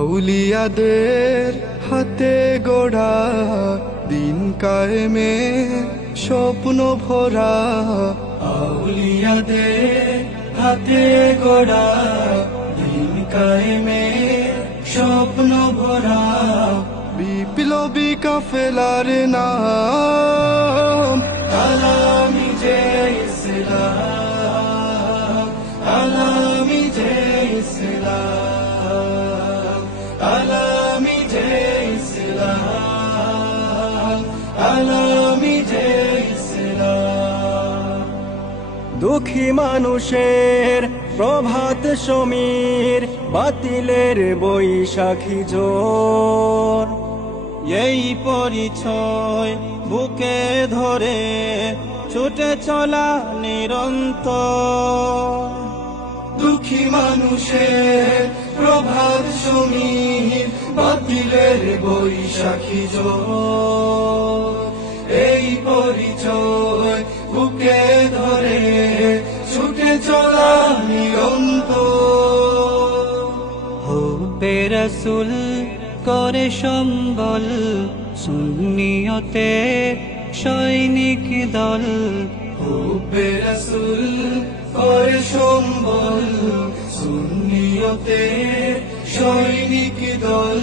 আউলিয়াদের হাতে গড়া দিন কায়েমের স্বপ্ন ভরা, আউলিয়াদের হাতে গড়া দিন কায়েমের স্বপ্ন ভরা, বিপ্লবী কাফেলার নাম আলামি যে ইসলাম, আলামি যে ইসলাম, আলামি যে ইসলাম, আলামি যে ইসলাম। দুঃখী মানুষের প্রভাত সমীর, বাতিলের বৈশাখী জোর, এই পরিচয় বুকে ধরে ছুটে চলা নিরন্তর। দুঃখী মানুষের প্রভাত সমীর, বাতিলের বৈশাখী জোর, এই পরিচয় বুকে ধরে ছুটে চলা নিরন্তর। হুব্বে রাসূল করে সম্বল, সুন্নিয়তে সৈনিক দল। হুব্বে রাসূল করে সম্বল, সুন্নিয়তে সৈনিক দল।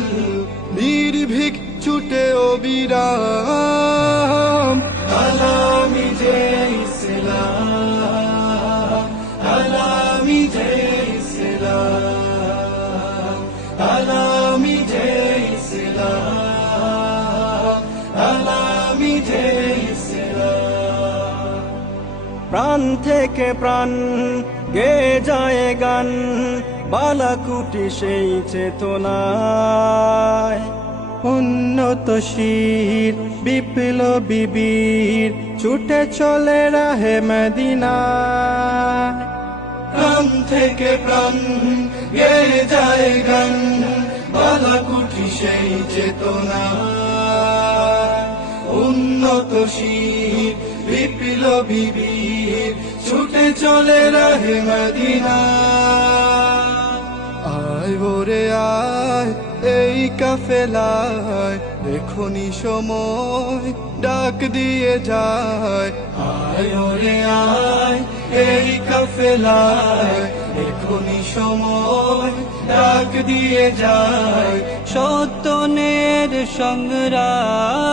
নির্ভীক ছুটে অবিরাম আলামি যে ইসলাম, আলামি যে ইসলাম, আলামি যে ইসলাম, আলামি যে ইসলাম। প্রাণ থেকে প্রাণ গে যায় গান, বালাকুটি সেই চেতনায়। উন্নত শির বিপ্লবী বীর, ছুটে চলে রাহে মদিনায়। প্রাণ থেকে প্রাণ গে যায় গান, বালাকুটি সেই চেতনা। উন্নত শির বিপ্লবী বীর, ছুটে চলে রাহে মদিনা। আয় ওরে আয় এই কাফেলায়, এখনি সময় ডাক দিয়ে যায়। আয় ওরে আয় এই কাফেলায়, এখনি সময় ডাক দিয়ে যায়। সত্যনের সংগ্রাম